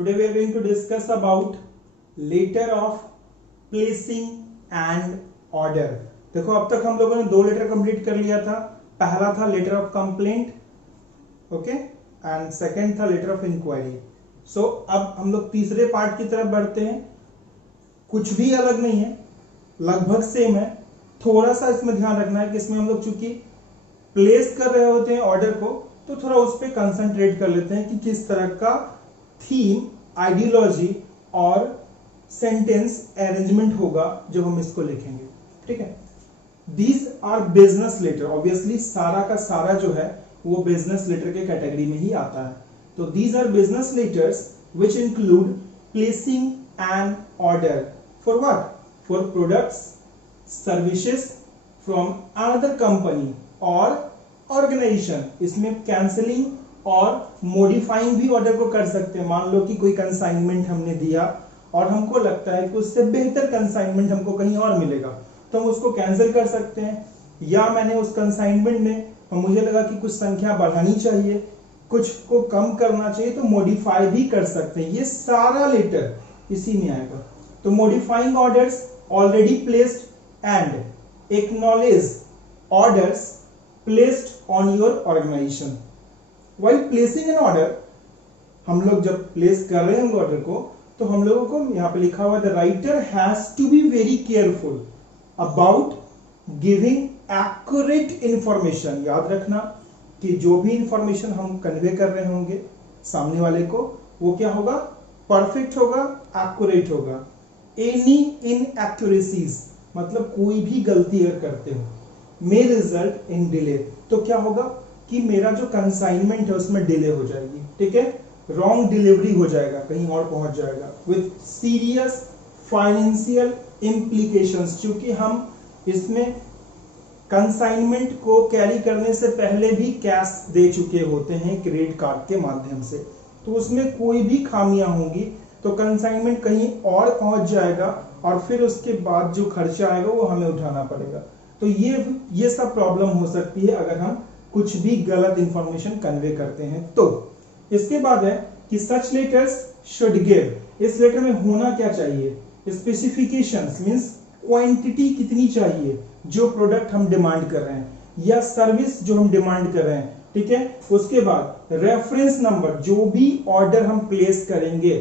Today we are going to discuss about letter of placing and order. देखो अब तक हम लोगों ने दो लेटर कंप्लीट कर लिया था. पहला था letter of complaint, okay, and second था लेटर ऑफ इंक्वायरी. सो अब हम लोग तीसरे पार्ट की तरफ बढ़ते हैं. कुछ भी अलग नहीं है, लगभग सेम है. थोड़ा सा इसमें ध्यान रखना है कि इसमें हम लोग चूंकि प्लेस कर रहे होते हैं ऑर्डर को, तो थोड़ा उस पर कंसंट्रेट कर लेते हैं कि किस तरह का थीम, आइडियोलॉजी और सेंटेंस अरेंजमेंट होगा जब हम इसको लिखेंगे. ठीक है. These are business letter. Obviously सारा का सारा जो है वो बिजनेस लेटर के कैटेगरी में ही आता है. तो these are business letters which include placing an order for what? For products, services from another company और ऑर्गेनाइजेशन. इसमें कैंसलिंग और मॉडिफाइंग भी ऑर्डर को कर सकते हैं. मान लो कि कोई कंसाइनमेंट हमने दिया और हमको लगता है कि उससे बेहतर कंसाइनमेंट हमको कहीं और मिलेगा, तो हम उसको कैंसिल कर सकते हैं. या मैंने उस कंसाइनमेंट में मुझे लगा कि कुछ संख्या बढ़ानी चाहिए, कुछ को कम करना चाहिए, तो मॉडिफाई भी कर सकते हैं. ये सारा लेटर इसी में आएगा. तो modifying orders, already placed and acknowledge orders placed on your organisation. While placing an order, हम लोग जब प्लेस कर रहे होंगे ऑर्डर को, तो हम लोगों को यहाँ पे लिखा हुआ the writer has to be very careful about giving accurate information. याद रखना कि जो भी इंफॉर्मेशन हम कन्वे कर रहे होंगे सामने वाले को, वो क्या होगा? परफेक्ट होगा, एक्यूरेट होगा. एनी इनएक्यूरेसीज मतलब कोई भी गलती अगर करते हो, मे रिजल्ट इन डिले. तो क्या होगा कि मेरा जो कंसाइनमेंट है उसमें डिले हो जाएगी. ठीक है. रॉन्ग डिलीवरी हो जाएगा, कहीं और पहुंच जाएगा, विद सीरियस फाइनेंशियल इम्प्लीकेशंस. क्योंकि हम इसमें कंसाइनमेंट को कैरी करने से पहले भी कैश दे चुके होते हैं क्रेडिट कार्ड के माध्यम से, तो उसमें कोई भी खामियां होंगी तो कंसाइनमेंट कहीं और पहुंच जाएगा और फिर उसके बाद जो खर्चा आएगा वो हमें उठाना पड़ेगा. तो ये सब प्रॉब्लम हो सकती है अगर हम कुछ भी गलत इंफॉर्मेशन कन्वे करते हैं. तो इसके बाद है कि सच लेटर्स शुड गिव. इस लेटर में होना क्या चाहिए? स्पेसिफिकेशंस मींस क्वांटिटी कितनी चाहिए जो प्रोडक्ट हम डिमांड कर रहे हैं या सर्विस जो हम डिमांड कर रहे हैं. ठीक है. उसके बाद रेफरेंस नंबर. जो भी ऑर्डर हम प्लेस करेंगे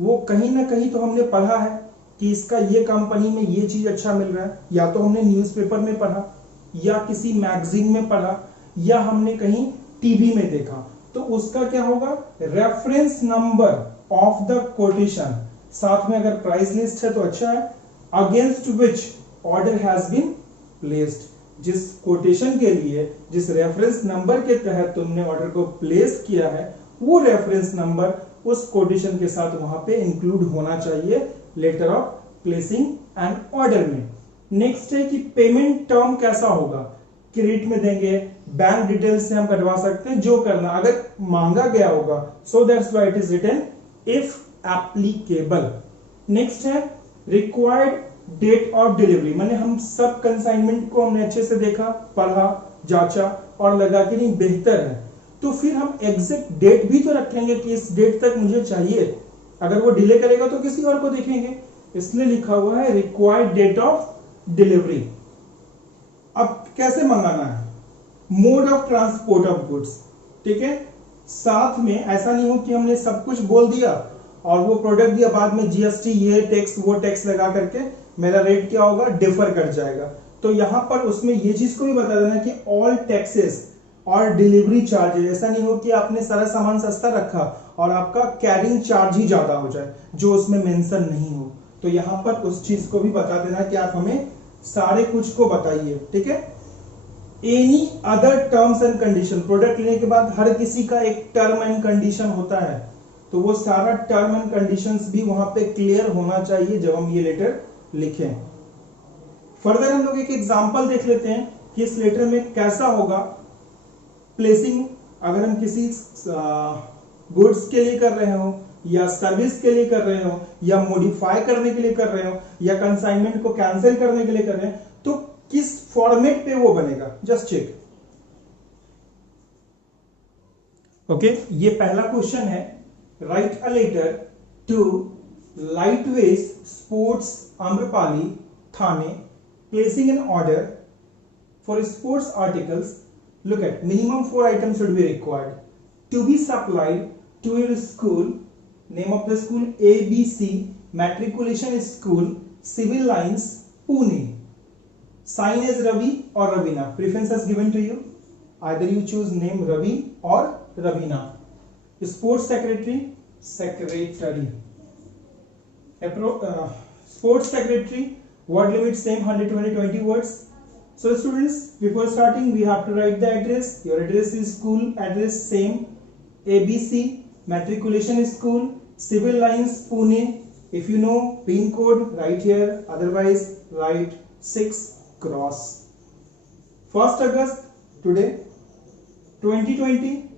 वो कहीं ना कहीं तो हमने पढ़ा है कि इसका ये कंपनी में ये चीज अच्छा मिल रहा है, या तो हमने न्यूज़पेपर में पढ़ा या किसी मैगजीन में पढ़ा या हमने कहीं टीवी में देखा. तो उसका क्या होगा? Reference number of the quotation. साथ में अगर प्राइस लिस्ट है तो अच्छा है. Against which order has been placed. जिस कोटेशन के लिए, जिस रेफरेंस नंबर के तहत तुमने ऑर्डर को प्लेस किया है, वो रेफरेंस नंबर उस कोटेशन के साथ वहां पे इंक्लूड होना चाहिए letter of placing and order में. नेक्स्ट है कि पेमेंट टर्म कैसा होगा? क्रेडिट में देंगे, बैंक डिटेल्स से हम कटवा सकते हैं, जो करना अगर मांगा गया होगा. So that's why it is written if applicable. Next है रिक्वायर्ड डेट ऑफ डिलीवरी. माने हम सब कंसाइनमेंट को हमने अच्छे से देखा, पढ़ा, जांचा और लगा कि नहीं बेहतर है, तो फिर हम एग्जैक्ट डेट भी तो रखेंगे कि इस डेट तक मुझे चाहिए. अगर वो डिले करेगा तो किसी और को देखेंगे, इसलिए लिखा हुआ है रिक्वायर्ड डेट ऑफ डिलीवरी. अब कैसे मंगाना है? Mode of transport of goods. ठीक है. साथ में ऐसा नहीं हो कि हमने सब कुछ बोल दिया और वो प्रोडक्ट दिया, बाद में जीएसटी, ये टैक्स वो टैक्स लगा करके मेरा रेट क्या होगा? डिफर कर जाएगा. तो यहां पर उसमें ये चीज को भी बता देना कि ऑल टैक्सेस और डिलीवरी चार्जेस. ऐसा नहीं हो कि आपने सारा सामान सस्ता रखा और आपका कैरिंग चार्ज ही ज्यादा हो जाए जो उसमें मेंशन नहीं हो. तो यहां पर उस चीज को भी बता देना कि आप हमें सारे कुछ को बताइए. ठीक है. Any other terms and condition. Product लेने के बाद हर किसी का एक टर्म एंड कंडीशन होता है, तो वो सारा टर्म एंड कंडीशंस भी वहां पे क्लियर होना चाहिए जब हम ये लेटर लिखें. फर्दर हम लोग एक एग्जांपल देख लेते हैं कि इस लेटर में कैसा होगा प्लेसिंग. अगर हम किसी गुड्स के लिए कर रहे हो या सर्विस के लिए कर रहे हो या मॉडिफाई करने के लिए कर रहे हो या कंसाइनमेंट को कैंसिल करने के लिए कर रहे हैं, तो किस फॉर्मेट पे वो बनेगा? Just check. ओके. ये पहला क्वेश्चन है. Write a letter to Lightweight Sports Amrapali, Thane, placing an order for sports articles. Look at minimum 4 items should be required to be supplied to your school. Name of the school ABC, matriculation school, civil lines, Pune. Sign as Ravi or Ravina. Preference is given to you. Either you choose name Ravi or Ravina. Sports secretary, sports secretary, word limit same 100 to 120 words. So students, before starting we have to write the address. Your address is school address same, ABC, matriculation school, civil lines, Pune. If you know pin code, write here, otherwise write 6 cross. 1st August today 2020.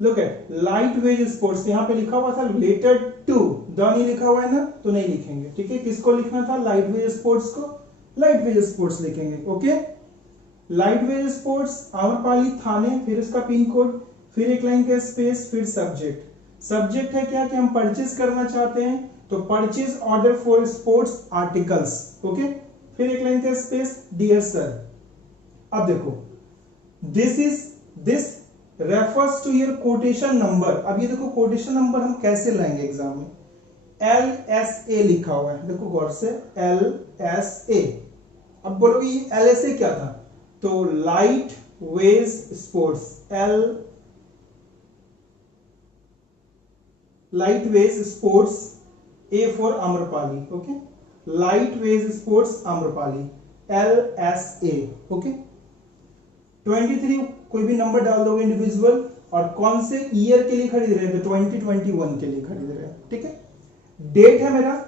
Look at light veg Sports, यहाँ पे लिखा हुआ था letter to, the नहीं लिखा हुआ है ना, तो नहीं लिखेंगे, ठीक है। किसको लिखना था? लाइट वेज स्पोर्ट्स को लाइट वेज स्पोर्ट्स लिखेंगे, okay. Light veg sports Amrapali Thane, फिर उसका पिन कोड, फिर एक लाइन का स्पेस, फिर सब्जेक्ट। सब्जेक्ट है क्या कि हम परचेज करना चाहते हैं, तो purchase order for sports articles, okay. फिर एक लाइन का स्पेस, डियर सर। अब देखो this refers to your quotation number. अब ये देखो कोटेशन नंबर हम कैसे लाएंगे एग्जाम में, LSA लिखा हुआ है, देखो गौर से, LSA। अब बोलोगे ये LSA क्या था, तो light veg Sports, light veg Sports, A for Amrapali, okay. Light veg sports Amrapali, LSA, okay. 23 कोई भी नंबर डाल दोगे इंडिविजुअल, और कौन से ईयर के लिए खरीद रहे हैं, तो 2021 के लिए खरीद रहे हैं, ठीक है। डेट है मेरा,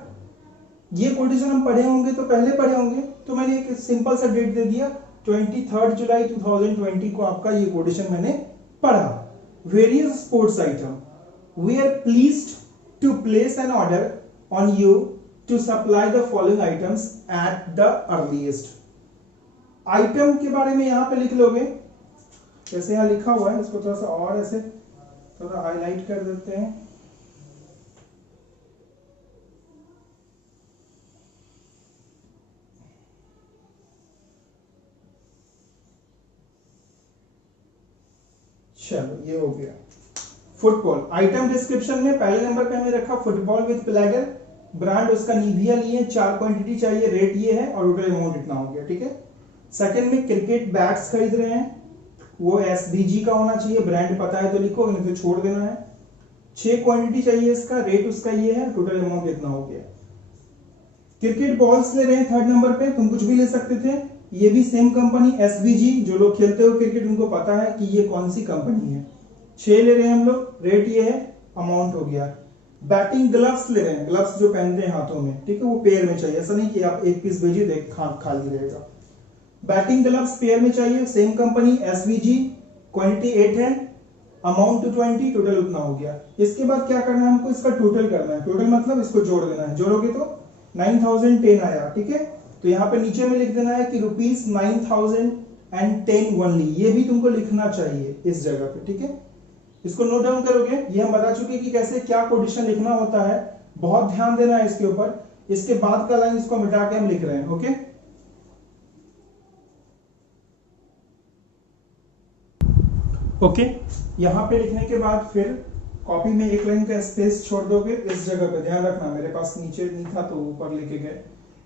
ये कोटेशन हम पढ़े होंगे तो पहले पढ़े होंगे, तो मैंने एक सिंपल सा डेट दे दिया, 23 जुलाई 2020 को आपका ये कोटेशन मैंने पढ़ा। Various sports item, we are pleased to place an order on you to supply the following items at the earliest. Item के बारे में यहां पे लिख लोगे, जैसे यहां लिखा हुआ है, इसको थोड़ा सा और ऐसे थोड़ा हाईलाइट कर देते हैं। चलो ये हो गया। फुटबॉल आइटम डिस्क्रिप्शन में पहले नंबर पे हमें रखा फुटबॉल विद प्लेगर, ब्रांड उसका निविया लिए, 4 क्वांटिटी चाहिए, रेट ये है और टोटल अमाउंट इतना हो गया, ठीक है। सेकंड में क्रिकेट बैट्स खरीद रहे हैं, वो SBG का होना चाहिए, ब्रांड पता है तो लिखो, नहीं तो छोड़ देना है। 6 क्वांटिटी चाहिए इसका, रेट उसका ये है, टोटल अमाउंट इतना हो गया। क्रिकेट बॉल्स ले रहे हैं थर्ड नंबर पे, तुम कुछ भी ले सकते थे, ये भी सेम कंपनी SBG, जो लोग खेलते हो क्रिकेट उनको पता है कि ये कौन सी कंपनी है। 6 ले रहे हैं हम लोग, रेट ये है, अमाउंट हो गया। बैटिंग ग्लव्स ले रहे हैं, ग्लव्स जो पहनते हैं हाथों में, ठीक है, वो पेयर में चाहिए, ऐसा नहीं कि आप एक पीस भेजिए देख खाली रहेगा। बैटिंग ग्लव्स पेयर में चाहिए, सेम कंपनी SVG, क्वांटिटी 8 है, अमाउंट टू 20, टोटल उतना हो गया। इसके बाद क्या करना है हमको, इसका टोटल करना है, टोटल मतलब इसको जोड़ देना है, जोड़ोगे तो 9010 आया, ठीक है। तो यहाँ पे नीचे में लिख देना है कि ₹9010 ओनली, ये भी तुमको लिखना चाहिए इस जगह पे, ठीक है। इसको नोट डाउन करोगे, ये हम बता चुके कि कैसे क्या कोटेशन लिखना होता है, बहुत ध्यान देना है इसके ऊपर। इसके बाद का लाइन इसको मिटा के हम लिख रहे हैं, ओके। ओके यहां पे लिखने के बाद फिर कॉपी में एक लाइन का स्पेस छोड़ दोगे, इस जगह पे ध्यान रखना, मेरे पास नीचे नहीं था तो ऊपर लिखे गए,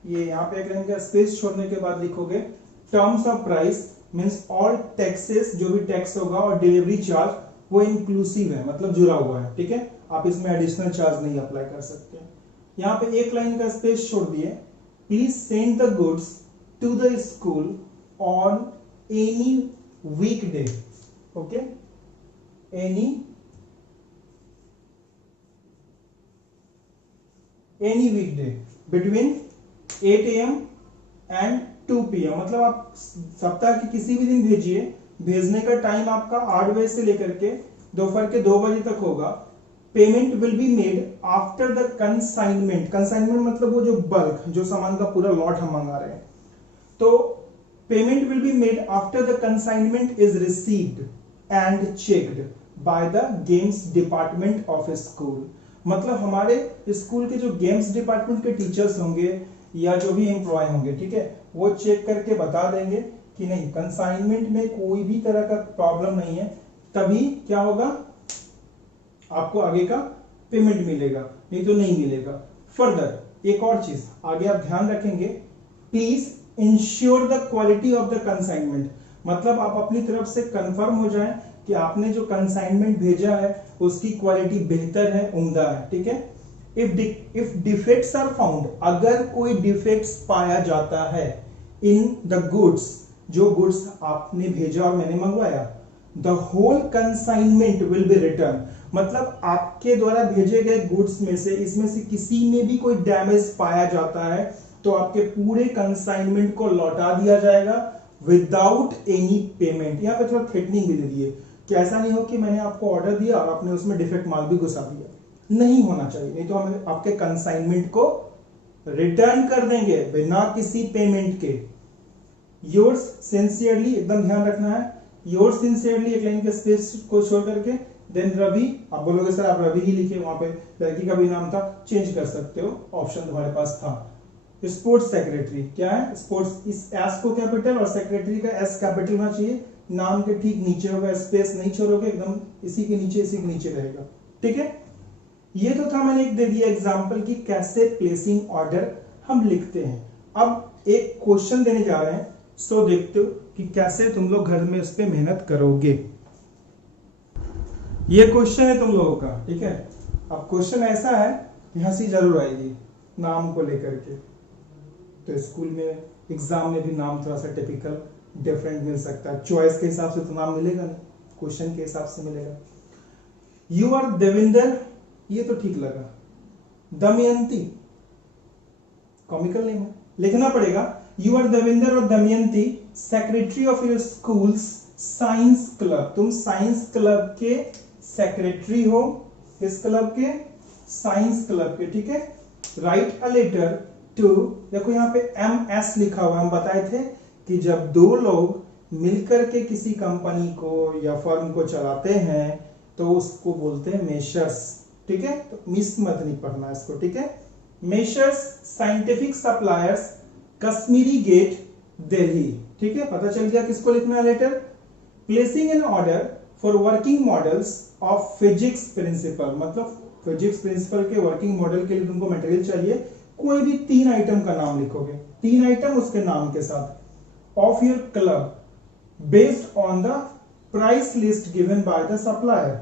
ये यहाँ पे एक लाइन का स्पेस छोड़ने के बाद लिखोगे terms of price, means all taxes, जो भी टैक्स होगा, और डिलीवरी चार्ज वो इंक्लूसिव है, मतलब जुड़ा हुआ है, ठीक है। आप इसमें एडिशनल चार्ज नहीं अप्लाई कर सकते। यहाँ पे एक लाइन का स्पेस छोड़ दिए, please send the goods to the school on any weekday, okay, any weekday between 8 AM and 2 PM, मतलब आप सप्ताह के किसी भी दिन भेजिए, भेजने का टाइम आपका 8 बजे से लेकर के दोपहर के 2 बजे तक होगा। Payment will be made after the consignment, consignment मतलब वो जो बल्क, जो सामान का पूरा लॉट हम मंगा रहे हैं, तो payment will be made after the consignment is received and checked by the games department of school. मतलब हमारे स्कूल के जो गेम्स डिपार्टमेंट के टीचर्स होंगे या जो भी एम्प्लॉय होंगे, ठीक है, वो चेक करके बता देंगे कि नहीं कंसाइनमेंट में कोई भी तरह का प्रॉब्लम नहीं है, तभी क्या होगा, आपको आगे का पेमेंट मिलेगा, नहीं तो नहीं मिलेगा। फर्दर एक और चीज आगे आप ध्यान रखेंगे, please ensure the quality of the consignment, मतलब आप अपनी तरफ से कंफर्म हो जाएं कि आपने जो कंसाइनमेंट भेजा है उसकी क्वालिटी बेहतर है, उम्दा है, ठीक है। इफ डिफेक्ट्स आर फाउंड, अगर कोई डिफेक्ट्स पाया जाता है इन द गुड्स, जो गुड्स आपने भेजा और मैंने मंगवाया, the whole consignment will be return, मतलब आपके द्वारा भेजे गए गुड्स में से इसमें से किसी में भी कोई डैमेज पाया जाता है तो आपके पूरे कंसाइनमेंट को लौटा दिया जाएगा विदाउट एनी पेमेंट। यहां पे थोड़ा थ्रेटनिंग भी दे दिए कि ऐसा नहीं हो कि मैंने आपको ऑर्डर दिया और आपने उसमें डिफेक्ट माल भी घुसा दिया, नहीं होना चाहिए, नहीं तो हम आपके कंसाइनमेंट को रिटर्न कर देंगे बिना किसी पेमेंट के। योर्स सिंसियरली, एकदम ध्यान रखना है, योर्स सिंसियरली एक लाइन के स्पेस को छोड़ करके, देन रवि, आप बोलोगे सर आप रवि ही लिखे, वहां पे लड़की का भी नाम था, चेंज कर सकते हो, ऑप्शन तुम्हारे पास था। स्पोर्ट्स सेक्रेटरी क्या है, स्पोर्ट्स, इस एस को कैपिटल और सेक्रेटरी का एस कैपिटल होना चाहिए, नाम के ठीक नीचे होगा, स्पेस नहीं छोड़ोगे, एकदम इसी के नीचे रहेगा, ठीक है। ये तो था, मैंने एक दे दिया एग्जांपल कि कैसे प्लेसिंग ऑर्डर हम लिखते हैं। अब एक क्वेश्चन देने जा रहे हैं, सो देखते हो कि कैसे तुम लोग घर में इस पे मेहनत करोगे। ये क्वेश्चन है तुम लोगों का, ठीक है। अब क्वेश्चन ऐसा है, हंसी जरूर आएगी नाम को लेकर के, तो स्कूल में एग्जाम में भी नाम थोड़ा सा टिपिकल डिफरेंट मिल सकता है, चॉइस के हिसाब से तो नाम मिलेगा नहीं, क्वेश्चन के हिसाब से मिलेगा। यू आर देवेंद्र, ये तो ठीक लगा। दमयंती कॉमिकल नेम है, लिखना पड़ेगा यू आर देवेंद्र और Damayanti secretary of your school science club, तुम साइंस क्लब के सेक्रेटरी हो, किस क्लब के, साइंस क्लब के, ठीक है। राइट अ लेटर टू, देखो यहाँ पे MS लिखा हुआ है, हम बताए थे कि जब दो लोग मिलकर के किसी कंपनी को या फर्म को चलाते हैं तो उसको बोलते हैं मेशर्स, ठीक है, तो मिस मत नहीं पढ़ना इसको, ठीक है। Messrs scientific suppliers Kashmiri Gate Delhi, ठीक है, पता चल गया किसको लिखना है letter. Placing an order for working models of physics principle, मतलब फिजिक्स प्रिंसिपल के वर्किंग मॉडल के लिए तुमको मटेरियल चाहिए, कोई भी 3 आइटम का नाम लिखोगे, 3 आइटम उसके नाम के साथ, of your club based on the price list given by the supplier,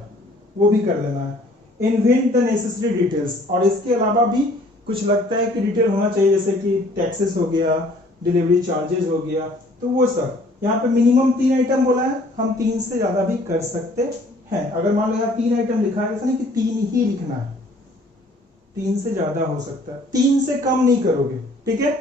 वो भी कर देना है। इन्वेंट द नेसेसरी डिटेल्स, और इसके अलावा भी कुछ लगता है कि डिटेल होना चाहिए, जैसे कि टैक्सेस हो गया, डिलीवरी चार्जेस हो गया, तो वो सब। यहाँ पे मिनिमम 3 आइटम बोला है, हम 3 से ज्यादा भी कर सकते हैं। अगर मान लो यहाँ 3 आइटम लिखा है, ऐसा नहीं कि 3 ही लिखना है, 3 से ज्यादा हो सकता है, 3 से कम नहीं करोगे, ठीक है।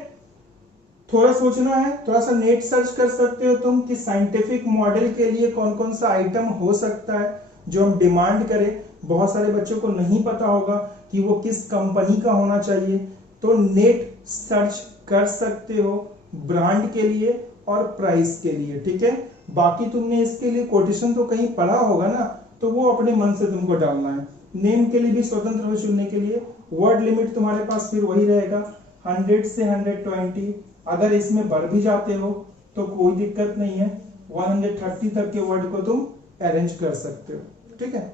थोड़ा सोचना है, थोड़ा सा नेट सर्च कर सकते हो तुम कि साइंटिफिक मॉडल के लिए कौन कौन सा आइटम हो सकता है जो हम डिमांड करें। बहुत सारे बच्चों को नहीं पता होगा कि वो किस कंपनी का होना चाहिए, तो नेट सर्च कर सकते हो ब्रांड के लिए और प्राइस के लिए, ठीक है। बाकी तुमने इसके लिए कोटेशन तो कहीं पढ़ा होगा ना, तो वो अपने मन से तुमको डालना है। नेम के लिए भी स्वतंत्र हो चुनने के लिए, वर्ड लिमिट तुम्हारे पास फिर वही रहेगा 100 से 120, अगर इसमें बढ़ भी जाते हो तो कोई दिक्कत नहीं है, 130 तक के वर्ड को तुम अरेंज कर सकते हो, ठीक है।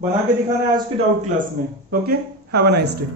बना के दिखाना है आज के डाउट क्लास में, okay. Have a nice day.